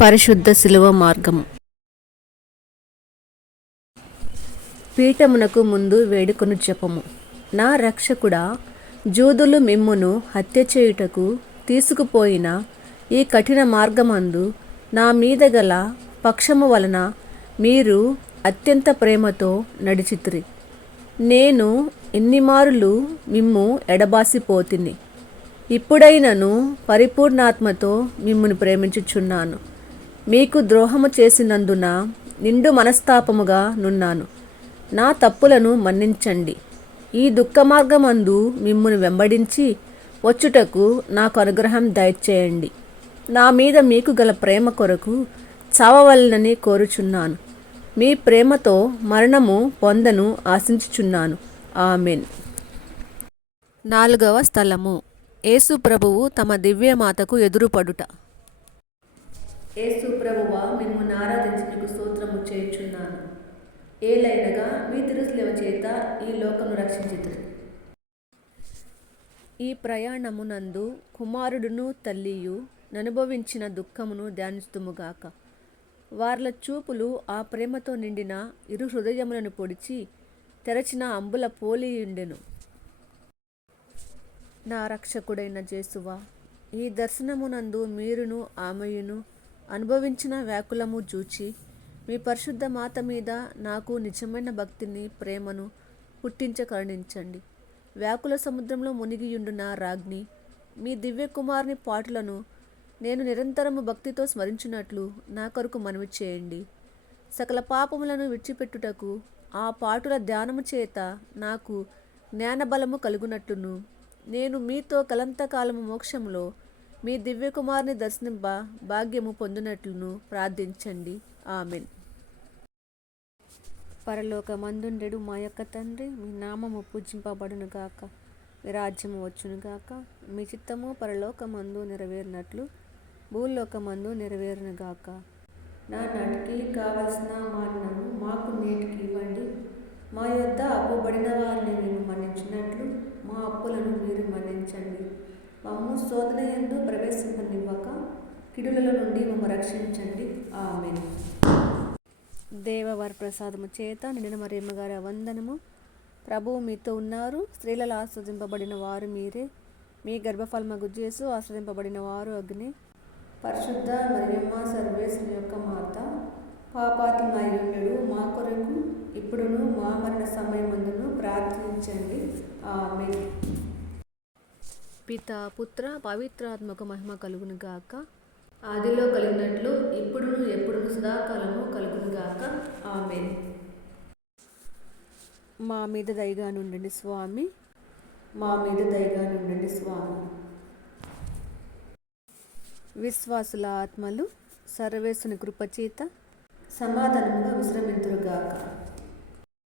పరిశుద్ధ శిలువ మార్గము. పీఠమునకు ముందు వేడుకొను జపము. నా రక్షకుడా, జూదులు మిమ్మును హత్య చేయుటకు తీసుకుపోయిన ఈ కఠిన మార్గమందు నా మీద గల పక్షము వలన మీరు అత్యంత ప్రేమతో నడిచితిరి. నేను ఎన్నిమారులు మిమ్ము ఎడబాసిపోతిని. ఇప్పుడైనను పరిపూర్ణాత్మతో మిమ్మును ప్రేమించుచున్నాను. మీకు ద్రోహము చేసినందున నిండు మనస్తాపముగా నున్నాను. నా తప్పులను మన్నించండి. ఈ దుఃఖ మార్గమందు మిమ్మును వెంబడించి వచ్చుటకు నాకు అనుగ్రహం దయచేయండి. నా మీద మీకు గల ప్రేమ కొరకు చావవలనని కోరుచున్నాను. మీ ప్రేమతో మరణము పొందను ఆశించుచున్నాను. ఆమెన్. 4వ స్థలము. యేసు ప్రభువు తమ దివ్యమాతకు ఎదురుపడుట. యేసు ప్రభువా, మిమ్మును ఆరాధించి మీకు స్తోత్రము చేయుచున్నాను. ఏలైనగా మీ తిరుసిలువ చేత ఈ లోకమును రక్షించితిరి. ఈ ప్రయాణమునందు కుమారుడును తల్లియు ననుభవించిన దుఃఖమును ధ్యానిస్తుముగాక. వార్ల చూపులు ఆ ప్రేమతో నిండిన ఇరు హృదయములను పొడిచి తెరచిన అంబుల పోలియుండెను. నా రక్షకుడైన జేసువా, ఈ దర్శనమునందు మీరును ఆమెయును అనుభవించిన వ్యాకులము చూచి మీ పరిశుద్ధ మాత మీద నాకు నిజమైన భక్తిని, ప్రేమను పుట్టించ కరుణించండి. వ్యాకుల సముద్రంలో మునిగియుండు నా రాజ్ఞి, మీ దివ్య కుమారుని పాటలను నేను నిరంతరము భక్తితో స్మరించున్నట్లు నా కొరకు మనవి చేయండి. సకల పాపములను విడిచిపెట్టుటకు ఆ పాటుల ధ్యానము చేత నాకు జ్ఞానబలము కలుగునట్లును, నేను మీతో కలంతకాలము మోక్షములో మీ దివ్యకుమారుని దర్శనింప భాగ్యము పొందినట్లును ప్రార్థించండి. ఆమెన్. పరలోకమందుండెడు మా యొక్క తండ్రి, మీ నామము పూజింపబడును గాక, మీ రాజ్యము వచ్చును గాక, మీ చిత్తము పరలోకమందు నెరవేరినట్లు భూలోకమందు నెరవేరును గాక. నా నాటికి కావలసిన మాన్నము మాకు నేటికి ఇవ్వండి. మా యొద్ద అప్పుబడిన వారిని మేము మన్నించినట్లు మా అప్పులను మీరు మన్నించండి. మమ్ము శోధన యందు ప్రవేశింపనివ్వక కిడులలో నుండి మమ్ము రక్షించండి. ఆమెన్. దేవవర ప్రసాదము చేత నిండిన మరియమ్మ గారి వందనము. ప్రభువు మీతో ఉన్నారు. స్త్రీలలో ఆస్వాదింపబడిన వారు మీరే. మీ గర్భఫలమగు యేసు ఆస్వాదింపబడిన వారు అగ్ని. పరిశుద్ధ మరియమ్మ సర్వేశ్వరుని యొక్క మాత, పాపాత్ములమయ్యుండు మా కొరకు ఇప్పుడును మా మరణ సమయమందును ప్రార్థించండి. ఆమెన్. పిత, పుత్ర, పవిత్రాత్మకు మహిమ కలుగును గాక. ఆదిలో కలిగినట్లు ఇప్పుడును ఎప్పుడును సదాకాలము కలుగును గాక. ఆమెన్. మా మీద దయగా నుండండి స్వామి. మా మీద దయగా నుండండి స్వామి. విశ్వాసుల ఆత్మలు సర్వేశ్వరుని కృపచేత సమాధానముగా విశ్రమింతురుగాక.